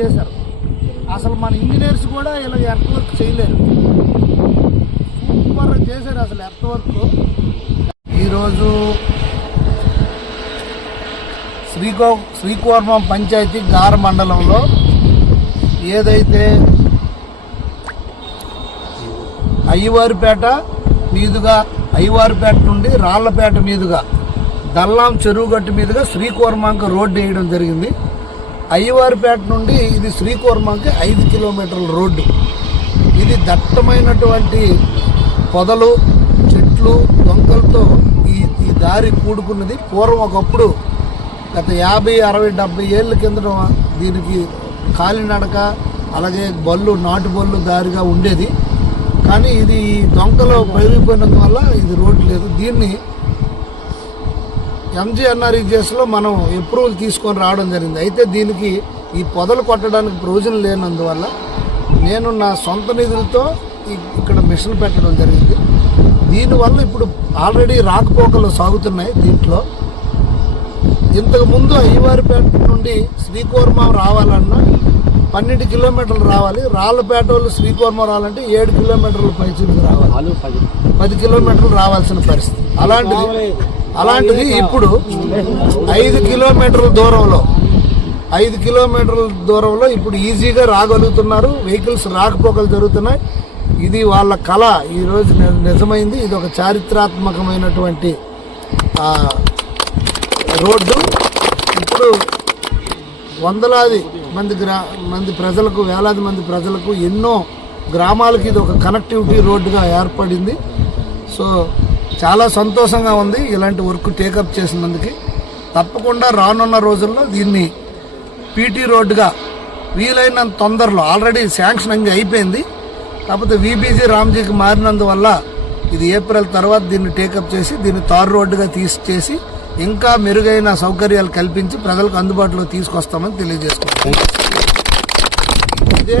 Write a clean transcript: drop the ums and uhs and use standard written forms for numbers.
చేశారు. అసలు మన ఇంజనీర్స్ కూడా ఇలా ఎర్త్ వర్క్ చేయలేరు. సూపర్ చేశారు అసలు ఎర్త్ వర్క్. ఈరోజు శ్రీకోర్మం పంచాయతీ గార మండలంలో ఏదైతే అయ్యవారిపేట మీదుగా, అయ్యవారిపేట నుండి రాళ్లపేట మీదుగా, దల్లాం చెరువుగట్టు మీదుగా శ్రీకోర్మాంక రోడ్డు వేయడం జరిగింది. అయ్యవారిపేట నుండి ఇది శ్రీకోర్మాంక 5 కిలోమీటర్ల రోడ్డు. ఇది దట్టమైనటువంటి పొదలు, చెట్లు, దొంగలతో ఈ దారి కూడుకున్నది. పూర్వం ఒకప్పుడు గత 50, 60, 70 ఏళ్ళ కింద దీనికి కాలినడక, అలాగే బళ్ళు, నాటు బళ్ళు దారిగా ఉండేది. కానీ ఇది దొంగలో పెరిగిపోయినందువల్ల ఇది రోడ్డు లేదు. దీన్ని MGNREGSలో మనం అప్రూవల్ తీసుకొని రావడం జరిగింది. అయితే దీనికి ఈ పొదలు కొట్టడానికి ప్రయోజనం లేనందువల్ల నేను నా సొంత నిధులతో ఇక్కడ మిషన్ పెట్టడం జరిగింది. దీనివల్ల ఇప్పుడు ఆల్రెడీ రాకపోకలు సాగుతున్నాయి. దీంట్లో ఇంతకుముందు అయ్యవారిపేట నుండి శ్రీకోర్మం రావాలన్నా 12 కిలోమీటర్లు రావాలి. రాళ్లపేట వాళ్ళు శ్రీకోర్మం రావాలంటే 7 కిలోమీటర్ల పైచులకు రావాలి. 10 కిలోమీటర్లు రావాల్సిన పరిస్థితి. అలాంటిది ఇప్పుడు 5 కిలోమీటర్ల దూరంలో ఇప్పుడు ఈజీగా రాగలుగుతున్నారు. వెహికల్స్ రాకపోకలు జరుగుతున్నాయి. ఇది వాళ్ళ కళ ఈరోజు నిజమైంది. ఇది ఒక చారిత్రాత్మకమైనటువంటి రోడ్డు. ఇప్పుడు వందలాది మంది ప్రజలకు, వేలాది మంది ప్రజలకు, ఎన్నో గ్రామాలకి ఇది ఒక కనెక్టివిటీ రోడ్డుగా ఏర్పడింది. సో చాలా సంతోషంగా ఉంది ఇలాంటి వర్క్ టేకప్ చేసినందుకు. తప్పకుండా రానున్న రోజుల్లో దీన్ని PT రోడ్డుగా వీలైనంత తొందరలో, ఆల్రెడీ శాంక్షన్ అయిపోయింది, కాకపోతే VBG రామ్జీకి మారినందువల్ల ఇది ఏప్రిల్ తర్వాత దీన్ని టేకప్ చేసి దీన్ని తారు రోడ్డుగా చేసి ఇంకా మెరుగైన సౌకర్యాలు కల్పించి ప్రజలకు అందుబాటులో తీసుకొస్తామని తెలియజేసుకుంటాం. ఇదే